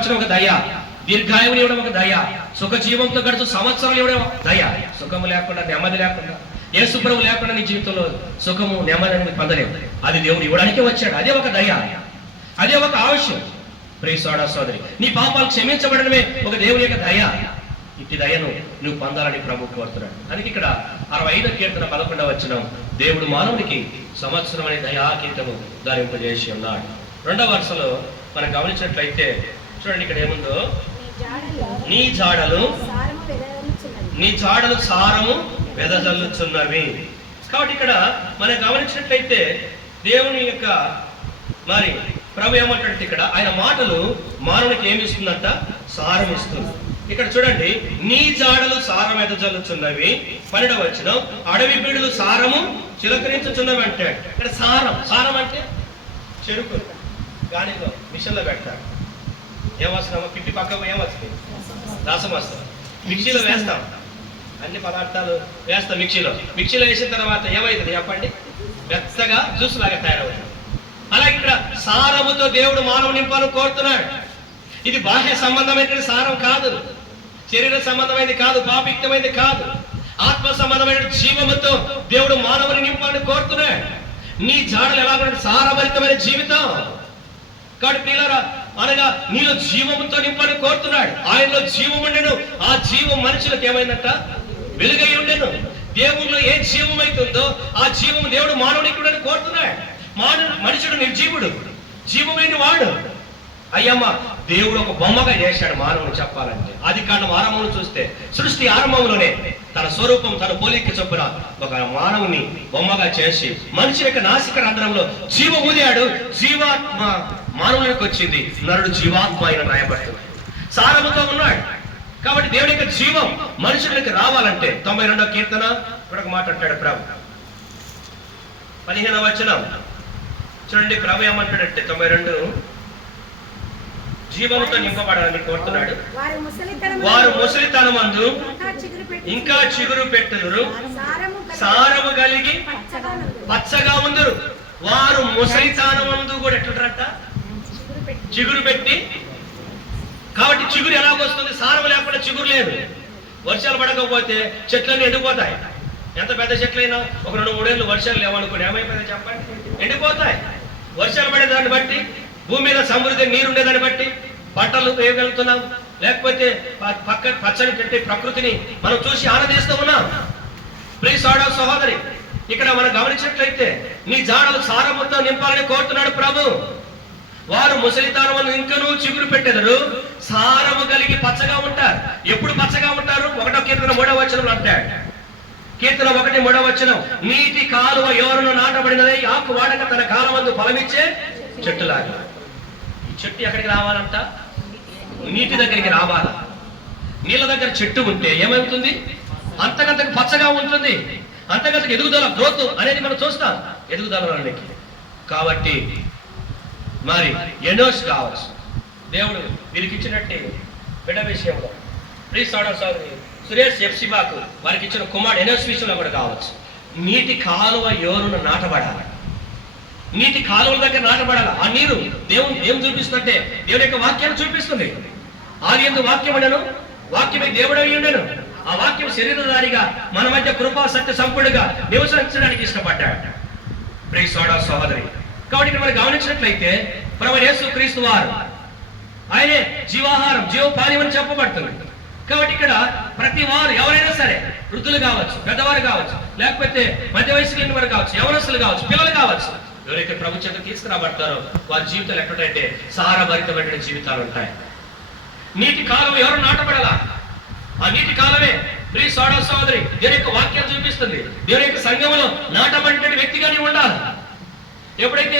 స్వస్థపరచడం ఒక దయ, దీర్ఘాయువుని ఇవ్వడం ఒక దయ, సుఖ జీవంతో గడుచు సంవత్సరం ఇవ్వడం దయ. సుఖము లేకుండా నెమ్మది లేకుండా, యేసు ప్రభువు లేకుండా నీ జీవితంలో సుఖము నెమ్మది అనేది పొందలేవు. అది దేవుడు ఇవ్వడానికి వచ్చాడు. అదే ఒక దయ, అదే ఒక ఆవశ్యం. ప్రియ సోదర సోదరి, నీ పాపాలు క్షమించబడడమే ఒక దేవుని యొక్క దయ. ఇట్టి దయను నువ్వు పొందాలని ప్రభు కోరుతున్నాడు. అందుకే ఇక్కడ 65వ కీర్తన 11వ వచనం, దేవుడు మానవునికి సంవత్సరం అనే దయా కీర్తము ధరింపజేసి ఉన్నాడు. 2వ వరుసలో మనం గమనించినట్లయితే చూడండి, ఇక్కడ ఏముందో, నీ జాడలు సారము వెదజల్లుచున్నవి. కాబట్టి ఇక్కడ మనం గమనించినట్లయితే దేవుని యొక్క మరి ప్రభు ఏమంటాడంటే, ఇక్కడ ఆయన మాటలు మానవునికి ఏమి ఇస్తుందంట? సారం ఇస్తుంది. ఇక్కడ చూడండి, నీ జాడలు సారం వెదజల్లుచున్నవి. 12వ వచనం, అడవి బీడులు సారము చిలకరించుచున్నవి అంటాడు. ఇక్కడ సారం అంటే చెరుకు గాలిలో మిషన్లో పెడతారు. ఏమొస్తున్నామో పిప్పి పక్కకు ఏమొస్తుంది? రసం వస్తుంది. మిక్సీలో వేస్తాం, అన్ని పదార్థాలు వేస్తాం మిక్సీలో వేసిన తర్వాత ఏమవుతుంది చెప్పండి? మెత్తగా జ్యూస్ లాగా తయారవుతుంది. అలాగే ఇక్కడ సారముతో దేవుడు మానవ నింపాలని కోరుతున్నాడు. ఇది బాహ్య సంబంధమైన సారం కాదు, శరీర సంబంధమైనది కాదు, పాపయుక్తమైనది కాదు, ఆత్మ సంబంధమైన జీవముతో దేవుడు మానవుని నింపాలని కోరుతున్నాడు. నీ జాడలు ఎలా కూడా సారభరితమైన జీవితం. కాబట్టి ప్రియులారా, అనగా నీలో జీవముతో నింపాలని కోరుతున్నాడు. ఆయనలో జీవం ఉండెను, ఆ జీవం మనుషులకు ఏమైందట? వెలుగై ఉండెను. దేవుల్లో ఏ జీవం అవుతుందో ఆ జీవం దేవుడు మానవునికి కూడా కోరుతున్నాడు. మనుషుడు నిర్జీవుడు, జీవమైన వాడు. అయ్యమ్మ, దేవుడు ఒక బొమ్మగా చేశాడు మానవుని చెప్పాలంటే. ఆది కాండం ఆరంభంలో చూస్తే, సృష్టి ఆరంభంలోనే తన స్వరూపం తన పోలిక చొప్పున ఒక మానవుని బొమ్మగా చేసి మనిషి యొక్క నాసిక రంధ్రంలో జీవం ఊదాడు. జీవాత్మ మానవునికి వచ్చింది. నరుడు జీవాత్మ అయిన రాయబడుతుంది. సారముతో ఉన్నాడు. కాబట్టి దేవుడి యొక్క జీవం మనుషులకి రావాలంటే 92వ కీర్తన ఒక మాట అంటాడు ప్రభు. 15వ వచనం చూడండి, ప్రభు ఏమంటాడంటే 92, జీవంతో నింపబడాలని కోరుతున్నాడు. వారు ముసలితనమందు ఇంకా చిగురు పెట్టుదురు, సారము కలిగి పచ్చగా ఉందరు. వారు ముసలితనమందు కూడా ఎట్లుంటారట? చిగురు పెట్టి. కాబట్టి చిగురు ఎలాగొస్తుంది? సారం లేకుండా చిగురు లేదు. వర్షాలు పడకపోతే చెట్లన్నీ ఎండిపోతాయి. ఎంత పెద్ద చెట్లైనా ఒక 2-3 ఏళ్ళు వర్షాలు లేవనుకోండి, ఏమైపోతాయి చెప్పండి? ఎండిపోతాయి. వర్షాలు పడేదాన్ని బట్టి, భూమి మీద సమృద్ధి నీరుండేదాన్ని బట్టి పంటలు వేయగలుగుతున్నాం. లేకపోతే పచ్చని పెట్టి ప్రకృతిని మనం చూసి ఆనందిస్తూ ఉన్నాం. ప్రియ సోదర సహోదరి, ఇక్కడ మనం గమనించినట్లయితే నీ జాడలు సారముతో నింపాలని కోరుతున్నాడు ప్రభు. వారు ముసలితనమందు ఇంకనూ చిగురు పెట్టెదరు, సారము కలిగి పచ్చగా ఉంటారు. ఎప్పుడు పచ్చగా ఉంటారు? 1వ కీర్తన 3వ వచనంలో అంటాడు. కీర్తన 1 3వ వచనం, నీటి కాలువ ఎవరును నాటబడినదే, ఆకు వాడక తన కాలమందు ఫలమిచ్చే చెట్టులాగా. ఈ చెట్టు ఎక్కడికి రావాలంట? నీటి దగ్గరికి రావాలా. నీళ్ళ దగ్గర చెట్టు ఉంటే ఏమవుతుంది? అంతకంతకు పచ్చగా ఉంటుంది. అంతకంతకు ఎదుగుదల, గ్రోత్ అనేది మనం చూస్తాం, ఎదుగుదలకి. కాబట్టి మరి ఎనోస్ కావచ్చు. దేవుడు వీరికి ఇచ్చినట్టే బిడ్డ విషయంలో, ప్రియ సోదర సోదరి, సురేష్ ఎఫ్సిబాకు వారికి ఇచ్చిన కుమారుడు ఎనోస్ విషయంలో కూడా కావచ్చు. నీటి కాలువ యోరును నాటబడాలి. నీటి కాలువల దగ్గర నాటబడాలి. ఆ నీరు దేవుడు ఏం చూపిస్తుంటే దేవుడి యొక్క వాక్యాన్ని చూపిస్తుంది. ఆది యందు వాక్యం ఉండెను, వాక్యమే దేవుడు అయి ఉండెను. ఆ వాక్యం శరీరధారిగా మన మధ్య కృపా సత్య సంపూర్ణంగా నివసించడానికి ఇష్టపడ్డాడు. ప్రియ సోదర సహోదరి, కాబట్టి ఇక్కడ మనం గమనించినట్లయితే ప్రభువైన యేసు క్రీస్తు వారు ఆయనే జీవాహారం, జీవపానీయం అని చెప్పబడుతుంది. కాబట్టి ఇక్కడ ప్రతి వారు ఎవరైనా సరే, వృద్ధులు కావచ్చు, పెద్దవారు కావచ్చు, లేకపోతే మధ్య వయసు కలిగిన వారు కావచ్చు, యవనస్తులు కావచ్చు, పిల్లలు కావచ్చు, ఎవరైతే ప్రభు చేత తీసుకురాబడతారో వారి జీవితాలు ఎక్కడంటే సారభరితమైన జీవితాలు ఉంటాయి. నీటి కాలువ ఎవరు నాటబడాలా? ఆ నీటి కాలమే ప్రియ సోదర సోదరి దేవుని యొక్క వాక్యాలు చూపిస్తుంది. దేవుని యొక్క సంఘంలో నాటబడిన వ్యక్తిగానే ఉండాలి. ఎప్పుడైతే